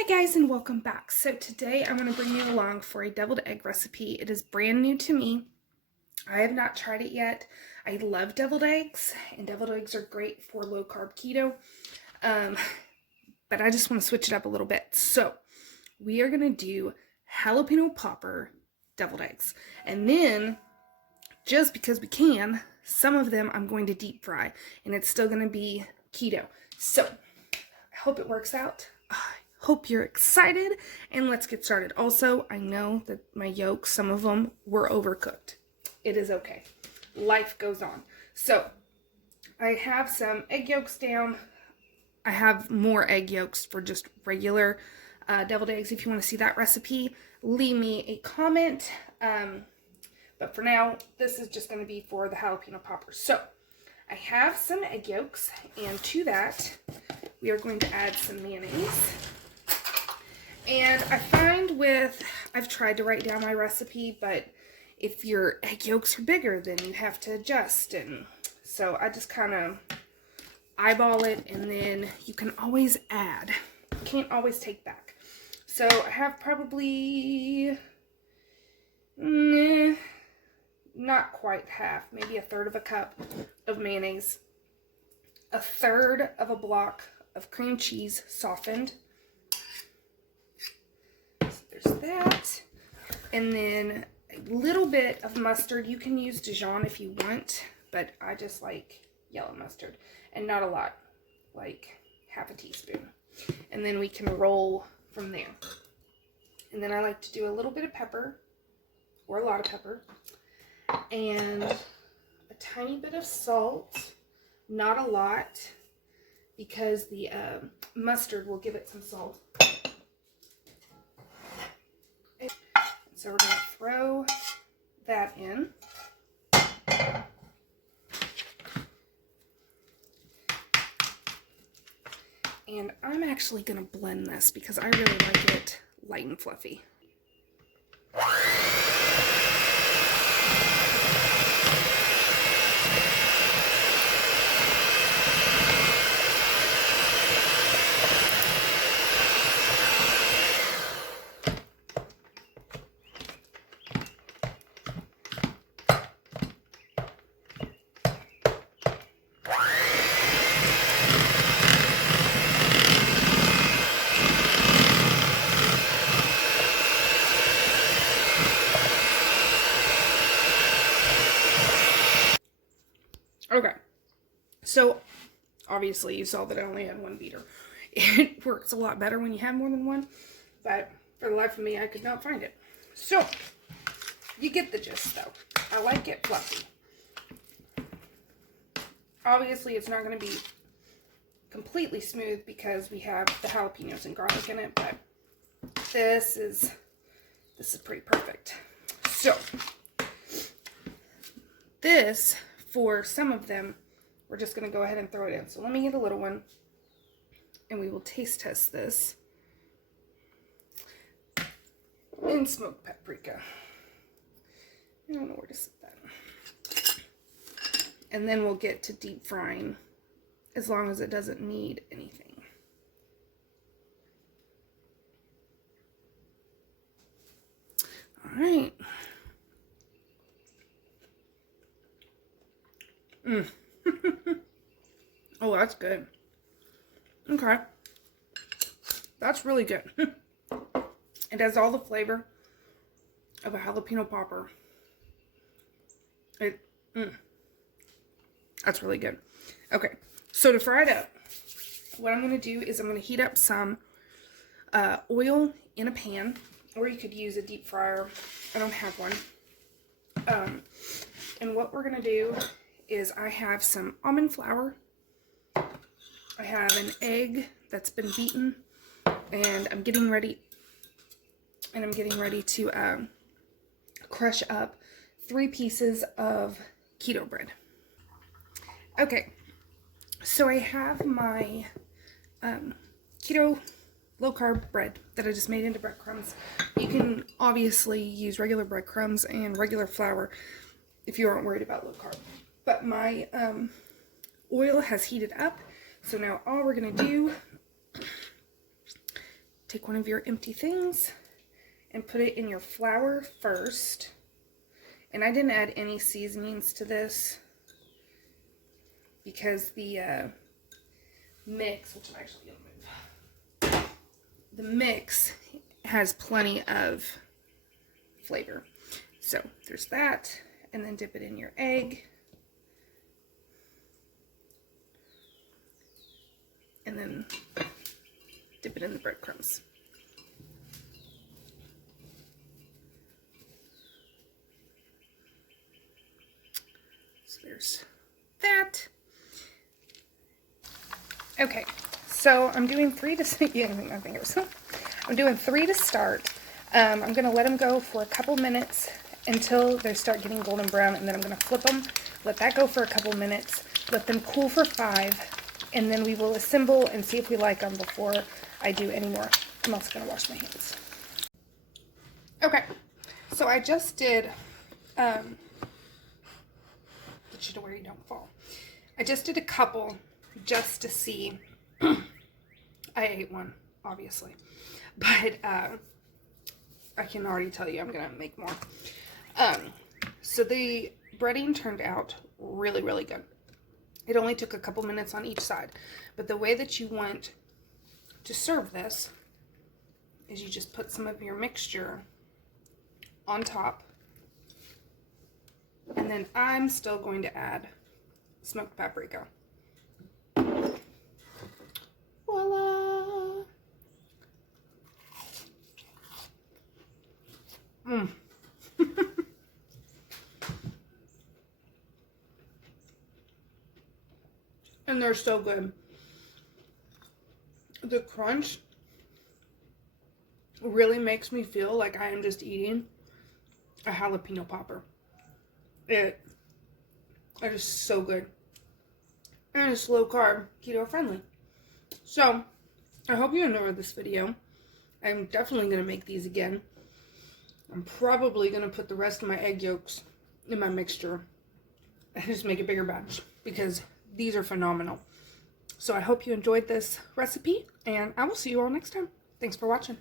Hi guys, and welcome back. So today I'm going to bring you along for a deviled egg recipe. It is brand new to me. I have not tried it yet. I love deviled eggs, and deviled eggs are great for low carb keto. But I just want to switch it up a little bit. So we are going to do jalapeno popper deviled eggs. And then, just because we can, some of them I'm going to deep fry, and it's still going to be keto. So I hope it works out. Hope you're excited, and let's get started. Also, I know that my yolks, some of them were overcooked. It is okay. Life goes on. So, I have some egg yolks down. I have more egg yolks for just regular deviled eggs. If you want to see that recipe, leave me a comment. But for now, this is just going to be for the jalapeno poppers. So, I have some egg yolks, and to that, we are going to add some mayonnaise. And I find I've tried to write down my recipe, but if your egg yolks are bigger, then you have to adjust. And so I just kind of eyeball it, and then you can always add. You can't always take back. So I have probably, not quite half, maybe a third of a cup of mayonnaise, a third of a block of cream cheese softened. There's that, and then a little bit of mustard. You can use Dijon if you want, but I just like yellow mustard, and not a lot, like half a teaspoon. And then we can roll from there. And then I like to do a little bit of pepper, or a lot of pepper, and a tiny bit of salt, not a lot, because the mustard will give it some salt. So we're going to throw that in. And I'm actually going to blend this because I really like it light and fluffy. Okay, so obviously you saw that I only had one beater. It works a lot better when you have more than one, but for the life of me, I could not find it. So, you get the gist though. I like it fluffy. Obviously, it's not going to be completely smooth because we have the jalapenos and garlic in it, but this is pretty perfect. So, this, for some of them, we're just going to go ahead and throw it in. So let me get a little one, and we will taste test this. And smoked paprika. I don't know where to set that. And then we'll get to deep frying, as long as it doesn't need anything. All right. Oh, that's good. Okay. That's really good. It has all the flavor of a jalapeno popper. That's really good. Okay, so to fry it up, what I'm going to do is I'm going to heat up some oil in a pan, or you could use a deep fryer. I don't have one. And what we're going to do is I have some almond flour. I have an egg that's been beaten, and I'm getting ready to crush up 3 pieces of keto bread. Okay, so I have my keto low carb bread that I just made into breadcrumbs. You can obviously use regular breadcrumbs and regular flour if you aren't worried about low carb. But my oil has heated up, so now all we're going to do take one of your empty things and put it in your flour first. And I didn't add any seasonings to this because the mix, which I'm actually going to move, the mix has plenty of flavor. So there's that, and then dip it in your egg. And then dip it in the breadcrumbs. So there's that. Okay, so I'm doing 3 to using my fingers. I'm doing 3 to start. I'm going to let them go for a couple minutes until they start getting golden brown, and then I'm going to flip them, let that go for a couple minutes, let them cool for 5, and then we will assemble and see if we like them before I do any more. I'm also going to wash my hands. Okay, so I just did, get you to where you don't fall. I just did a couple just to see. I ate one, obviously, but I can already tell you I'm going to make more. So the breading turned out really, really good. It only took a couple minutes on each side, but the way that you want to serve this is you just put some of your mixture on top, and then I'm still going to add smoked paprika. Voila! Mmm. And they're so good. The crunch really makes me feel like I am just eating a jalapeno popper. It is so good. And it's low carb, keto friendly. So, I hope you enjoyed this video. I'm definitely going to make these again. I'm probably going to put the rest of my egg yolks in my mixture and just make a bigger batch because these are phenomenal. So I hope you enjoyed this recipe, and I will see you all next time. Thanks for watching.